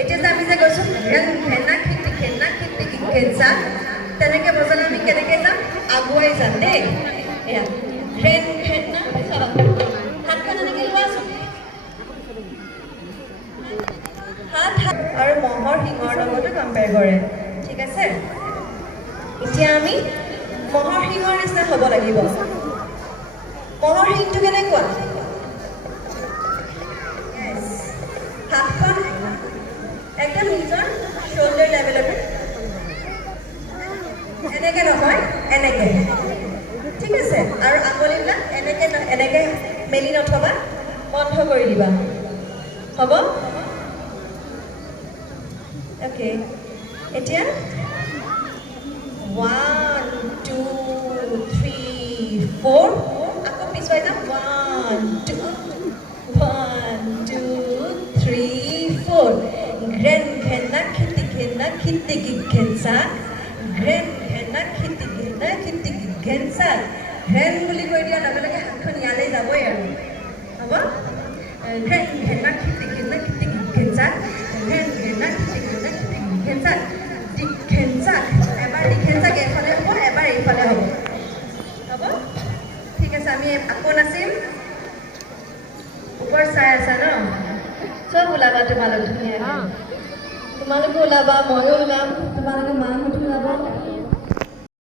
এতিয়া যে আমি যে গৈছো ঘেনা খিটি কেঞ্চা তেনেকে বজালে আমি কেনেকে যাম আগুৱাই যাম দেই এয়া ঘেনা হাতখন এনেকে লোৱাচোন হাত আৰু মহৰ শিঙৰ লগতো কম্পেয়াৰ কৰে ঠিক আছে এতিয়া আমি মহৰ শিঙৰ নিচিনা হ'ব লাগিব মহৰ শিংটো কেনেকুৱা হাতখন একদম নিজৰ শোল্ডাৰ লেভেলতে এনেকে নহয় এনেকে ঠিক আছে আৰু আঙুলিবিলাক এনেকে মেলি নথবা বন্ধ কৰি দিবা হ'ব ওকে এতিয়া 1 2 3 4 আকৌ পিছুৱাই যাম 1 2 3 4 ঘেনা খিটি ঘেনচা ঘেনা খিটি ঘেনচা ঘেন বুলি কৈ দিয়া লগে লগে হাতখন ইয়ালৈ যাবই আৰু হ'ব ঘেনা খিটি ঘেনচা ঘেনা খিটি ঘেনচা ঘেনচা এবাৰ ঘেনচা এফালে হ'ব এবাৰ এইফালে হ'ব হ'ব ঠিক আছে আমি আকৌ নাচিম ওপৰত চাই আছা ন চব ওলাবা তোমালোক ধুনীয়াকৈ তোমালোকে ওলাবা ময়ো ওলাম তোমালোকে মাহঁতো ওলাব